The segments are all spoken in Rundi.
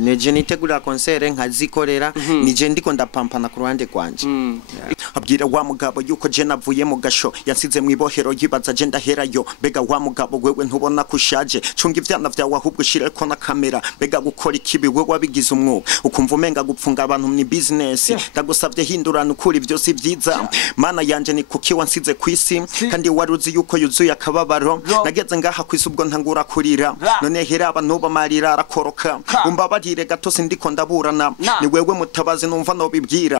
Neje nitegura konsere nkazikorera nije ndiko ndapampana ku ruhande kwanje abwira wa mugabo yuko je navuye mu gasho yansize mwibohero yibaza je ndaherayo bega wa mugabo wewe ntubona kushaje cunga ivyana vyawe ahubwo shire ko na kamera bega gukora ikibi wewe wabigize umwuga ukumva umenga gupfunga abantu ni business ndagusavye hindurana ukuri byose vyiza mana yanje ni kuki wansize kwisi kandi waruzi yuko yuzuye akababaro nageze ngaha kwisi ubwo ntangura kurira none hera abantu bamarira arakoroka umbabagire gato sindiko ndaburana ni wewe mutabazi numva no bibwira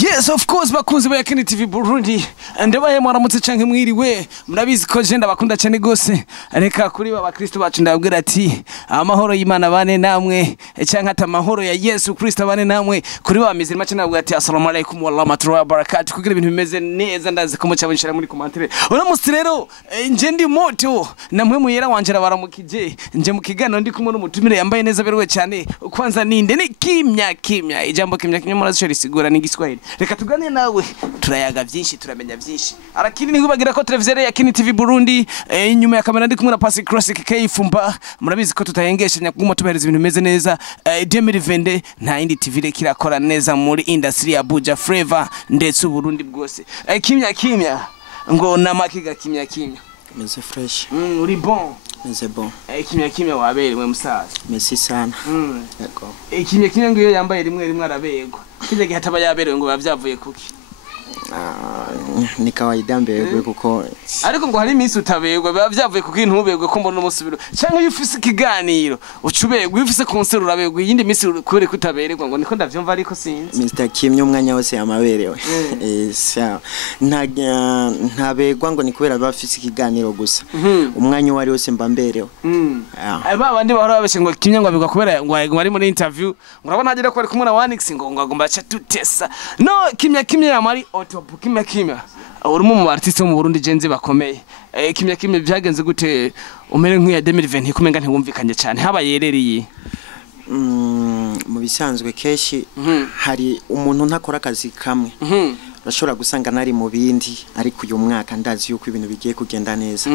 Yes, of course, bakunzi ba Yakini TV Burundi. Ndabaye mwaramutse canke mwiriwe. Murabizi ko je ndabakunda cyane gose. Reka kuri baba Kristo bacu ndabwira ati amahoro y'Imana bane namwe canke ata amahoro ya Yesu Kristo bane namwe. Kuri baba mizirima cyane ndabwira ati assalamu alaikum wa rahmatullahi wa barakatuh. Kugira ibintu bimeze neza ndazi ko mucabinshira muri commentaire. Ona musi rero nje ndi moto namwe muyera wanje baramukije. Nje mu kigano ndi kumwe n'umutumire yambaye neza berwe cyane. Kwanza ninde ni Kimya Kimya. Ijambo Kimya Kimya murazishora isigura ni Giswahili. Reka tugane nawe turayaga byinshi turamenya byinshi arakiri niho bagira ko televiziyo ya Yakini TV Burundi inyuma ya kamera ndi kumwe na Pasi Classic Kayifumba murabizi ko tutayengeshanya kuguma tubahereza ibintu bimeze neza 2020 nta indi TV kirakora neza muri industry ya Buja Flavor ndetse Burundi bwose Kimya Kimya ngo namakiga Kimya Kimya meze fresh uri bon meze bon Kimya Kimya waberewe musaza merci sana yego Kimya Kimya ngo yambaye rimwe arabegwa kije gihe ataba yaberewe ngo bavyavuye kuki ni kawaida mbegwe kuko ariko ngo hari iminsi utabegwa bavyavuye kuko intubegwe ko mbona umusubiro canke yufise ikiganiro ucubegwe yufise concert urabegwa yindi minsi kure kutabererwa ngo niko ndavyumva ariko sinzi Mr Kimya umwanya wose yamaberewe ntabegwa ngo ni kubera bafise ikiganiro gusa umwanya wari wose mba mberewe bandi bahora babeshe ngo Kimya ngo abegwa kubera ngo ari muri interview urabona hagera ko ari kumwe na Wanix ngo agomba aca tutesa no Kimya Kimya yamari otopu Kimya Kimya urimo mu artiste mu Burundi jenze bakomeye Kimya Kimya byagenze gute umere nk'iya 2020 kumenga ntiwumvikanye cyane haba yerereye mu bisanzwe keshi hari umuntu ntakora akazi kamwe bashobora gusanga nari mu bindi ariko uyu mwaka ndazi yuko ibintu bigiye kugenda neza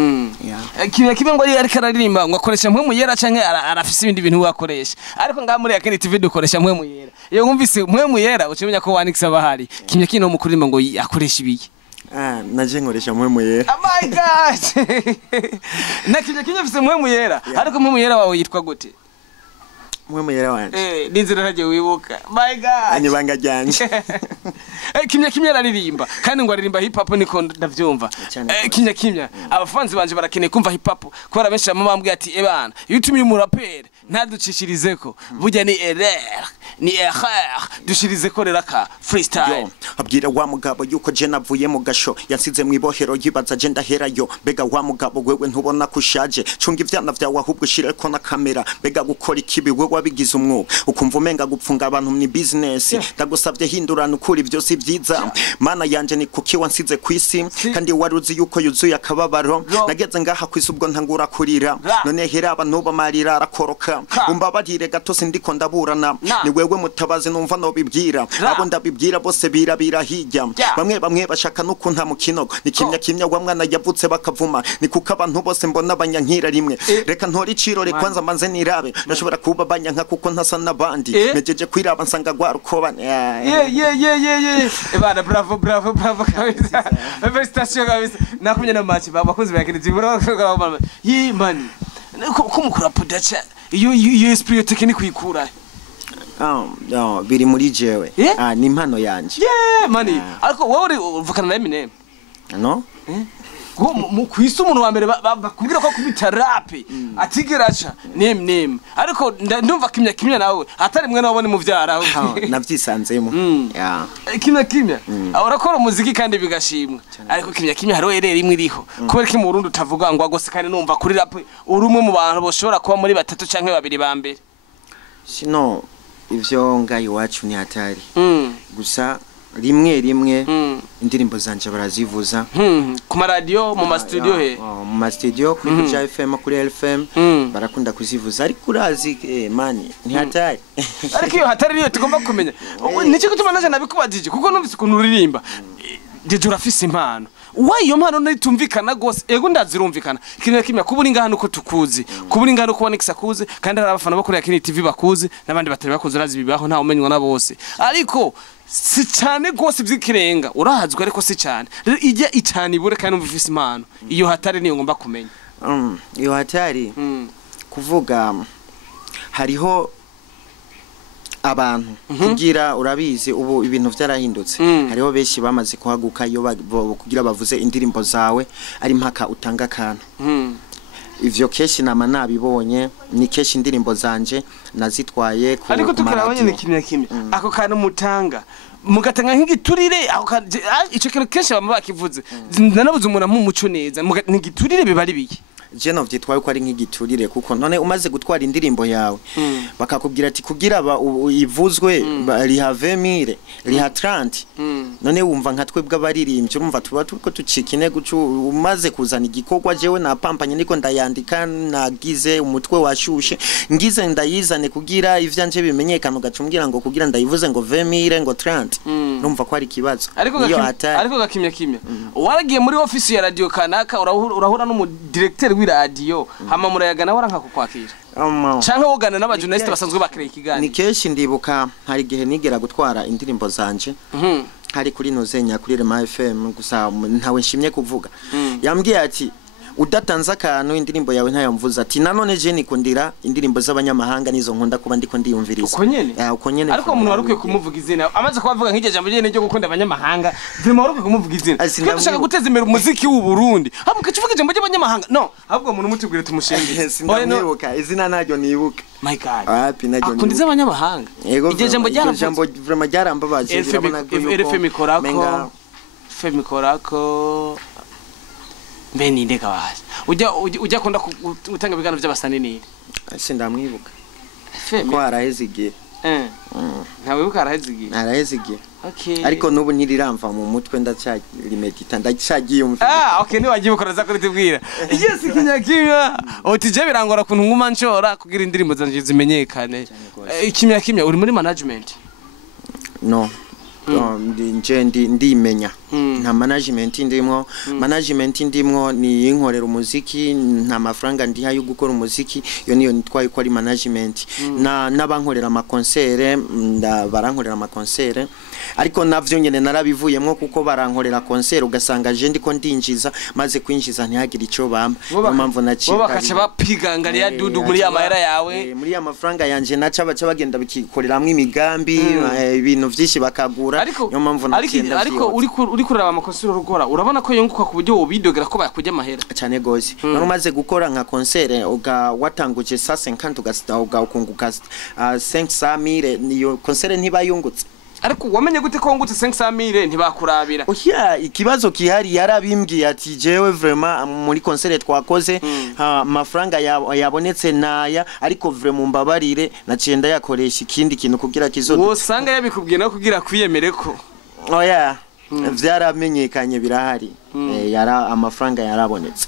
Kimya Kimya ngo ari kararirimba ngo akoresha mwe muyera canke arafise ibindi bintu wakoresha ariko ngaha muri Yakini TV dukoresha mwe muyera iyo wumvise mwe muyera ucimenya ko Wanix abahari Kimya Kimya no mukuririmba ngo akoresha ibiki naje nkoresha mwe muyera oh my god na Kimya Kimya afise mwe muyera ariko mwe muyera wawe yitwa gute mwe muyera wanje ninzira ntaje wibuka my god anyibanga ryanje Kimya Kimya araririmba kandi ngo aririmba hip hop niko ndavyumva Kimya Kimya abafanzi banje barakeneye kumva hip hop kubera benshi bamambwiye ati ebana yutumiye umuraperi ntaducishirizeko burya ni erreur dushirizeko rera ka freestyle abwira wa mugabo yuko je navuye mu gasho yansize mwibohero yibaza je ndaherayo bega wa mugabo wewe ntubona kushaje cunga ivyana vyawe ahubwo shire ko na kamera bega gukora ikibi wewe wabigize umwuga ukumva umenga gupfunga abantu ni business ndagusavye hindurana ukuri byose vyiza mana yanje ni kuki wansize kwisi kandi waruzi yuko yuzuye akababaro nageze ngaha kwisi ubwo ntangura kurira none hera abantu bamarira arakoroka umbabagire gato sindiko ndaburana ni wewe mutabazi numva no bibwira abo ndabibwira bose birabira hirya bamwe bashaka no kunta mu kinogo ni Kimya Kimya wa mwana yavutse bakavuma ni kuko abantu bose mbona abanyankira rimwe reka ntori cirore kwanza manze nirabe ndashobora kuba abanyanka kuko ntasa nabandi mejeje kwiraba nsanga gwarukoba ebana bravo kabisa festation kabisa nakumye na match bakoze bakene zibura yimani ko mukura podacha iyo spirit technique kuyikura biri muri jewe ni impano yanje mani ariko wowe uvukana na Eminem no mu kwisi umuntu wa mbere bakubwira ko kubita rap atigeracha Eminem ariko ndumva Kimya Kimya nawe atari mwe nabone mu vyara navyisanzemo Kimya Kimya urakora umuziki kandi bigashimwa ariko Kimya Kimya haro erera imwe iriho kubera ko mu Burundi utavuga ngo agose kandi numva kuri rap urumwe mu bantu boshobora kuba muri batatu canke babiri ba mbere sino ivyo ngayi wacu ni hatari gusa rimwe indirimbo zanje barazivuza ku radio mu ma studio he mu ma studio kuri GUCA FM kuri LFM barakunda kuzivuza ariko urazi mani ntihatari ariko iyo hatari niyo tugomba kumenya niki gutuma naje nabikubajije kuko numvise ukuntu uririmba Deje urafise impano wayo mpano nitumvikana gose ego ndazirumvikana Kimya Kimya kubura ingana uko tukuzi kubura ingana uko Onyx akuze kandi hari abafana bakora yakini TV bakuzi nabandi batari bakuze urazi bibaho nta umenywa na bose ariko si cyane gose byikirenga urahazwe ariko si cyane ijya icane ibure kandi umvise impano iyo hatari niyo ngomba kumenya iyo hatari kuvuga hariho abantu kugira urabizi ubu ibintu byarahindutse hariho beshi bamaze kuhaguka iyo kugira bavuze indirimbo zawe ari mpaka utanga kantu ivyo keshi nama nabibonye ni keshi indirimbo zanje nazitwaye ku ariko tukarabanye ni Kimya Kimya ako kantu mutanga mugatanga nk'igiturire ako ico kintu keshi bamba bakivuze ndanabuze umuntu mu muco neza n'igiturire bibari biki Jeno vyitwaye ko ari nk'igiturire kuko none umaze gutwara indirimbo yawe bakakubwira ati kugira ivuzwe riha 20,000 riha 30 none wumva nka twebwe abaririmbye urumva tuba turiko tucikine gucu umaze kuzana igikorwa jewe na pampanye niko ndayandika nagize umutwe washushe ngize ndayizane kugira ivyanje bimenyekana ugacumbwira ngo kugira ndayivuze ngo 20,000 ngo 30 urumva ko ari kibazo ariko Kimya Kimya waragiye muri office ya radio kanaka urahura n'umudirecteur w'iradio hama murayagana waranka kukwakira canke wogana n'abajournaliste basanzwe bakreye ikiganiro ni keshi ndibuka hari gihe nigera gutwara indirimbo zanje hari kuri Nozenya kuri Rema FM gusa ntawe nshimye kuvuga yambwiye ati udatanza akantu indirimbo yawe ntayamvuza ati nanone je nikundira indirimbo z'abanyamahanga nizo nkunda kuba ndiko ndiyumviriza uko nyene ariko umuntu warukiye kumuvuga izina amaze kubavuga nk'ije jambo je n'icyo gukunda abanyamahanga ndimo warukiye kumuvuga izina ko dushaka guteza imbere umuziki w'u Burundi habuka kivuga jambo ry'abanyamahanga no ahubwo umuntu mutubwire tumushenge nibuka izina naryo nibuka my god happy naryo akundiza abanyamahanga ije jambo vraiment ryarambabaje birabona ko FM korako Beni ndeka waje ujya kunda utanga bigano by'abasani nini sindamwibuka ko arahezigiye ntawe wibuka arahezigiye okay ariko nubu niriramva mu mutwe ndacyarimedita ndacyagiye okay ni wagiye ukora za kuri tubwira yes Kimya Kimya otije birangora kuntu nguma nshora kugira indirimbo zanje zimenyekane Kimya Kimya uri muri management no ndimenya nta management ndimwo ni inkorera umuziki nta mafaranga ndiha yo gukora umuziki yo niyo nitwaye ko ari management n'abankorera ama concert barankorera ama concert ariko navyo nyene narabivuyemwo kuko barankorera concert ugasanga je ndiko ndinjiza maze kwinjiza ntihagire ico bamba mpamvu naciye bakaca bapigangara ya dudu muri amahera yawe muri amafaranga yanje naca baca bagenda bikikoreramwe imigambi ibintu vyinshi bakagura ariko uri kuraba amakonsero rugora urabona ko yunguka ku buryo wobidogera ko bakujya amahera cyane gose none umaze gukora nka concert watanguje 150 ukunguka 500,000 niyo concert ntibayungutse ariko wamenye gute ko ngutse 500,000 ntibakurabira oya ikibazo kihari yarabimbwiye ati jewe vraiment muri concert twakoze amafaranga yabonetse naya ariko vraiment mbabarire nacenda yakoresha ikindi kintu kugira kizo wosanga yabikubwiye no kugira kwiyemere ko oya vyaramenyekanye birahari yara amafaranga yarabonetse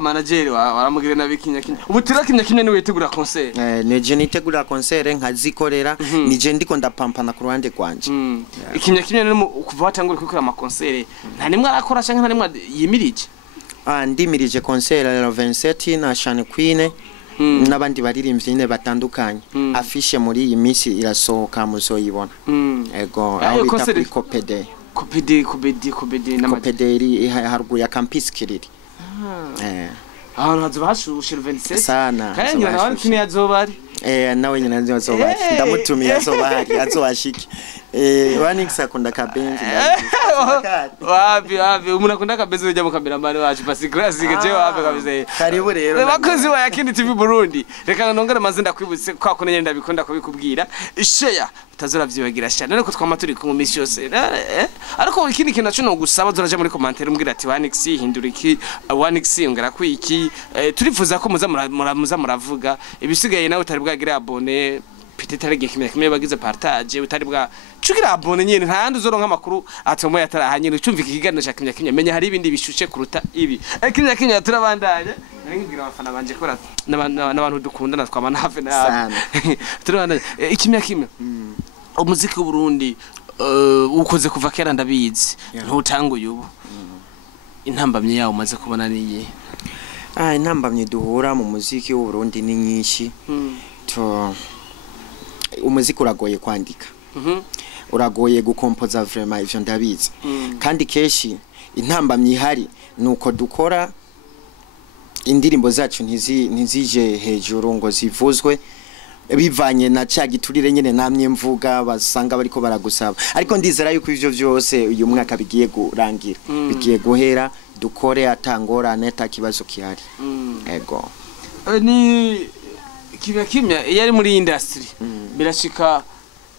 manager waramugire na Kimya Kimya ubutira Kimya Kimya ni witegura concert neje nitegura concert nkazikorera nije ndiko ndapampana ku ruhande kwanje Kimya Kimya ni kuva watangura kwikora ama concert nta nimwe arakora canke nta nimwe yimirije ndimirije concert le 27 na Shane Queen n'abandi baririmbyi ne batandukanye afishe muri iyi minsi irasohoka muzoyibona ego aho bita kopede n'amaderi hargu ya campus kiriri ahantu hazoba hashushe 27 sana kandi nawe kini yazobari nawe nyina azobari ndamutumiye azobari azowashiki Onyx akunda kabenzi wapi umuntu akunda kabenzi ujya mu kamera mbare wacu pasi classic je wapi kabise karibu rero bakozi wa yakini TV Burundi reka nongere maze ndakwibutse kwa ko nyenda bikunda kubikubwira share utazora vyibagira cyane ariko twamaturi ku misi yose ariko ikindi kintu naco no gusaba zoraje muri commentaire umbwira ati Onyx hindura iki Onyx ngera kwiki turifuza ko muza muravuga ibisigaye nawe utari bwagira abone peut-être ari Kimya Kimya bagize partage utari bwa cugira abone nyene ntandi uzoronka amakuru atomoye atarahanye ucumva ikiganiro cya Kimya Kimya menya hari ibindi bishushe kuruta ibi Kimya Kimya turabandanye ari ngira abafana banje kora n'abantu dukundana twamana hafi na turabandanye Kimya Kimya umuziki w'Uburundi ukoze kuva kera ndabizi ntutanguye ubu intambamye yawo umaze kubona niye intambamye duhura mu muziki w'Uburundi ni nyinshi umuziki uragoye kwandika uragoye gukompoza vraiment ivyo ndabizi kandi keshi intambamye ihari nuko dukora indirimbo zacu ntizije hejuru ngo zivuzwe bivanye na ca giturire nyene namye mvuga basanga bariko baragusaba ariko ndizera yuko ivyo vyose uyu mwaka bigiye gurangira bigiye guhera dukore atangora neta kibazo kihari ego ni Kimya Kimya yari muri industry birashika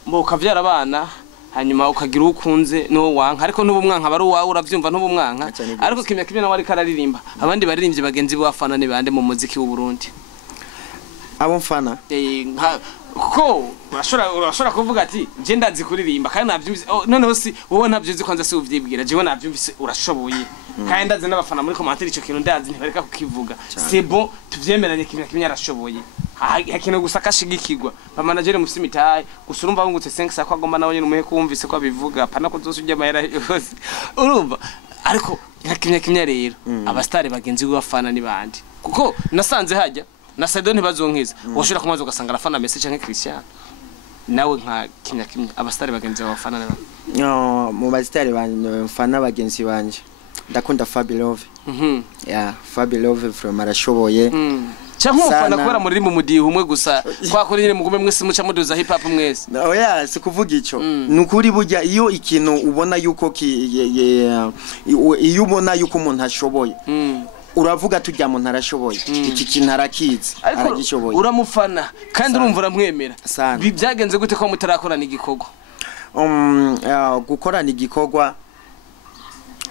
mbo kavyara abana hanyuma ukagira ukunze no wanka ariko nubu mwanka bari wawe uravyumva nubu mwanka ariko Kimya Kimya nawe ari kararirimba abandi baririmbye bagenzi bafana ne bande mu muziki w'u Burundi abo mfana ko urashobora kuvuga ati je ndazi kuririmba kandi navyumvise noneho si wowe ntavyuzi kwanza si uvyibwira je navyumvise urashoboye kandi ndazi n'abafana muri commentaire ico kintu ndazi ntibareka kukivuga c'est bon tuvyemeranye Kimya Kimya arashoboye hakino gusa kashigikirwa ba manager mu simitaye gusurumva bungutse 5 sakwa agomba nawe nyine umuhe kumvise ko abivuga pana ko zose ujya mahera yose urumva ariko Kimya Kimya rero abastari bagenzi b'abafana ni bandi kuko nasanze hajya na Sedo ntibazonkiza woshira kumaze ugasanga arafana Messi canke Cristiano nawe nka Kimya Kimya abastari bagenzi b'abafana nabo mu bastari bafana bagenzi banje ndakunda Fabi Love Fabi Love from arashoboye cyangwa umufana kubera muri mu mudiho umwe gusa kwakora nyine mugume mwese muca muduza hip hop mwese oya sikuvuga ico nukuri burya iyo ikintu ubona yuko iyo ubona yuko umuntu ashoboye uravuga tujya mu ntarashoboye iki kintu arakizi aragishoboye uramufana kandi urumva uramwemera byagenze gute ko mutarakorana igikorwa gukorana igikorwa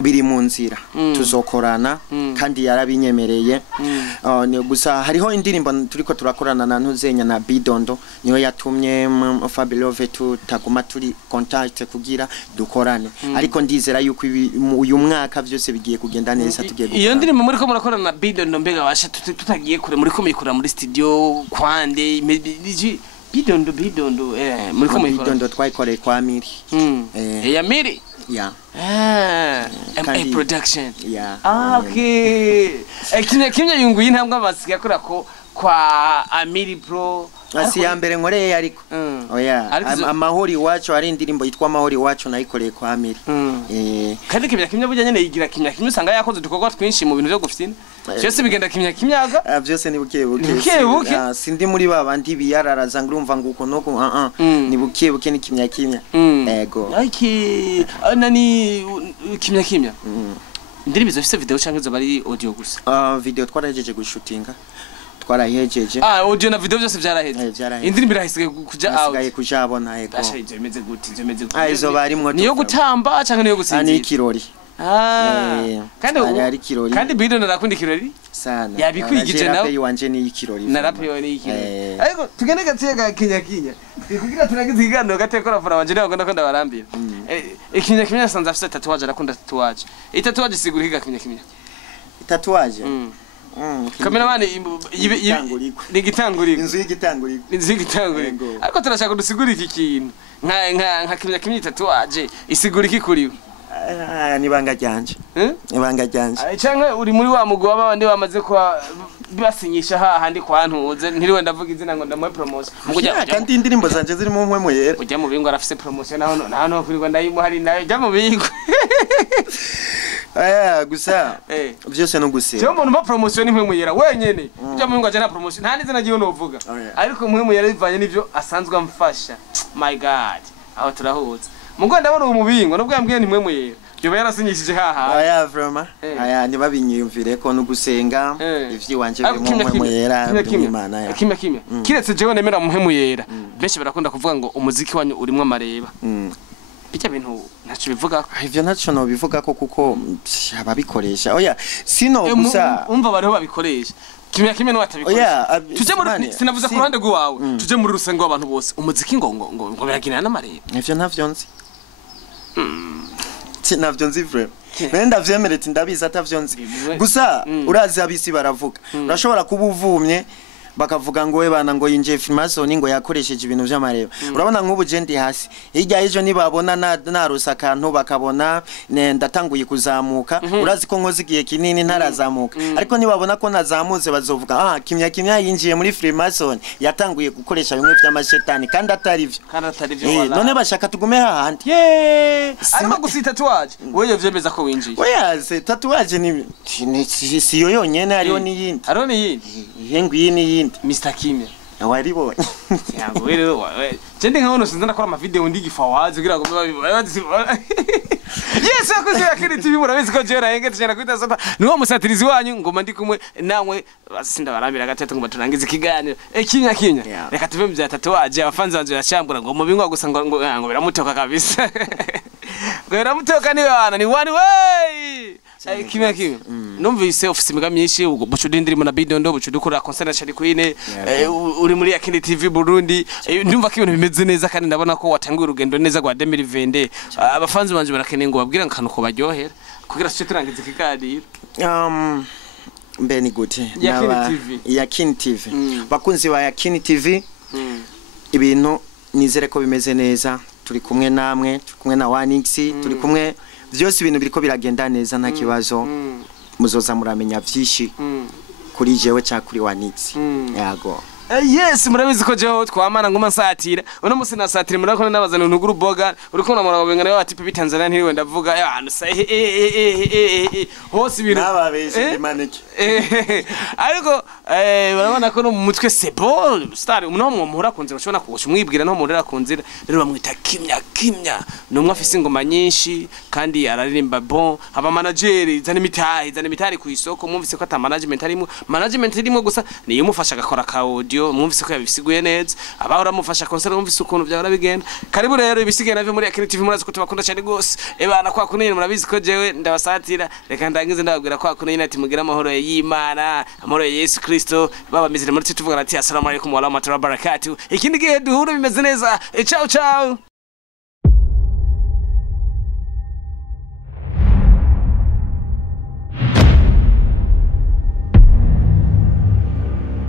biri mu nzira tuzokorana kandi yarabinyemereye gusa hariho indirimbo turiko turakorana na ntuzenya na Bidondo niyo yatumye Fabi Love tutaguma turi contact kugira dukorane ariko ndizera yuko uyu mwaka byose bigiye kugenda neza tugiye iyo ndirimbo muri ko murakorana na Bidondo mbega basha tutagiye kure muri ko muyikora muri studio kwande Bidondo muri ko muyikora Bidondo twayikoreye kwa Miri ya Miri MA production okay Kimya Kimya yunguye intambwe abasiga akora ko kwa Amiri Pro asi ya mbere nkoreye ariko oya amahori wacu ari indirimbo yitwa amahori wacu nayikoreye kwa Amiri kandi Kimya Kimya burya nyene yigira Kimya Kimya usanga yakoze dukorwa twinshi mu bintu byo gufina cyose bigenda Kimya Kimya aga byose ni bukebuke sindi muri babandi biyararaza ngurumva nguko noko ni bukebuke ni Kimya Kimya ego okay nani Kimya Kimya indirimbo zifite video cyangwa zo bari audio gusa video twarahejeje gushutinga twarahejeje audio na video byose byaraheje indirimbo irahisigaye kuja out asigaye kujabona ego ashayije imeze gute izo barimwo niyo gutamba cyangwa niyo gusinzira ni ikirori kandi Bidondo narakunda ikirori sana yabikwigije nawe rape wanje ni ikirori na rape ni ikirori ariko tugende gatse ga Kimya Kimya kugira turagize igano gatekora fora wanje nako ndakunda barambira Kimya Kimya yasanze afite tatuwaje arakunda tatuwaje tatuwaje sigura higa Kimya Kimya tatuwaje Cameraman igitanguriko inzu y'igitanguriko ariko turashaka dusigura iki kintu nka Kimya Kimya tatuwaje isigura iki kuriwe nibanga ryanje nibanga ryanje cyangwa uri muri wa mugo wabandi bamaze kwa basinyisha hahandi kwa ntuze ntiriwe ndavuga izina ngo ndamuhe promotion kandi indirimbo zanje ziri mu mpwemo yera ujya mu bingo arafise promotion naho kuri ndayimu hari nayo jya mu bingo gusa byose no gusera cyo umuntu ba promotion impwemo yera wenyene ujya mu bingo aje na promotion nta nizina giye novuga ariko mpwemo yera bivanye nivyo asanzwe amfasha my god aho turahuza mugo ndabona umubingo nubwo yambwiye ntimwemo yera Yoba yarasinyishije haha vraiment ntibabinyumvire ko no gusenga ivyi wanje mu yera Imana Kimya Kimya kiretse jewe nemera mu hemu yera benshi barakunda kuvuga ngo umuziki wanyu urimo amareba bijya bintu ntaco bivuga ivyo ntaco no bivuga ko kuko ababikoresha oya sino gusa umva bariho babikoresha Kimya Kimya no watabikoze Oya, tuje muri Simane, sinavuze ku ruhande rwawe tuje muri rusengo abantu bose umuziki ngo biraginana n'amarebe ivyo ntavyo nzi navyo nzi vraiment none ndavyemeretse ndabizi atavyo nzi gusa urazi abisi baravuga urashobora kuba uvumye bakavuga ngo we bana ngo yinjiye Freemason ngo yakoresheje ibintu by'amareba urabona nk'ubu je ndi hasi hirya ejo nibabona narusa akantu bakabona ndatanguye kuzamuka urazi ko nkoze igihe kinini ntarazamuka ariko nibabona ko nazamutse bazovuga Kimya Kimya yinjiye muri Freemason yatanguye gukoresha bimwe by'amashetani kandi atari byo wala none bashaka tugume hahandi arimo gusita tatuwaje wewe vyemeza ko winjiye oya se tatuwaje ni si yo yonyene ariyo niyindi yenguye niyindi Mr. Kimya waribonye yango rero jende nkaho sinza nakora ama video ndigifa wazi kugira ngo yes akoze yakiri TV murabizi ko jera yenge tjana kwita sata niwo musatirizi wanyu ngoma ndi kumwe namwe basinda barambira gatatu ngo turangize ikiganiro Kimya Kimya reka tuve mu bya tatuwaje abafanzi banzu yashambura ngo mubingwa gusa ngo biramutoka kabisa ngo biramutoka ni bana ni one way Kimya Kimya numvise ofisi miga myinshi bucude ndirimo na bidondo bucude kuri concert cyane kwine uri muri yakindi TV Burundi ndumva ko ibintu bimeze neza kandi ndabona ko watanguye urugendo neza rwa 2020 abafanzi banje barakeneye ngo babwira nkano ko baryohera kugira cyo turangize ikiganiro mbe ni gute Yakini TV bakunzi ba Yakini TV ibintu nizere ko bimeze neza turi kumwe namwe turi kumwe na Wanix turi kumwe byose ibintu biriko biragenda neza nta kibazo muzoza muramenya vyishi kuri jewe cha kuri Wanix yago yes murabizi ko jewe twamana ngoma nsatira uno musi nasatira murakone nabazana ntuguru boga uriko namara babengana bati pe Tanzania ntiriwe ndavuga abantu sa hose ibintu nababeshe imaneke ariko barabona ko no mu mutwe c'est bon star uno muhura kunze bashobora kugusha umwibwira no murera kunzira rero bamwita Kimya Kimya no mwafise ingoma nyinshi kandi araririmba bon aba manager zana imitari ku isoko mwumvise ko ata management arimo gusa niyo mufasha gakora ka audio mwumvise ko yabisiguye neza abahora mufasha concert mwumvise ukuntu byara bigenda karibu rero ibisigaye navyo muri Yakini TV murazi ko tubakunda cyane gose bana kwa kunene murabizi ko jewe ndabasatira reka ndangize ndababwira kwa kunene ati mugira amahoro y'Imana amahoro ya Yesu Kristo baba mizire muri tuvuga ati assalamu alaikum wa rahmatullahi wa barakatuh ikindi gihe duhura bimeze neza ciao ciao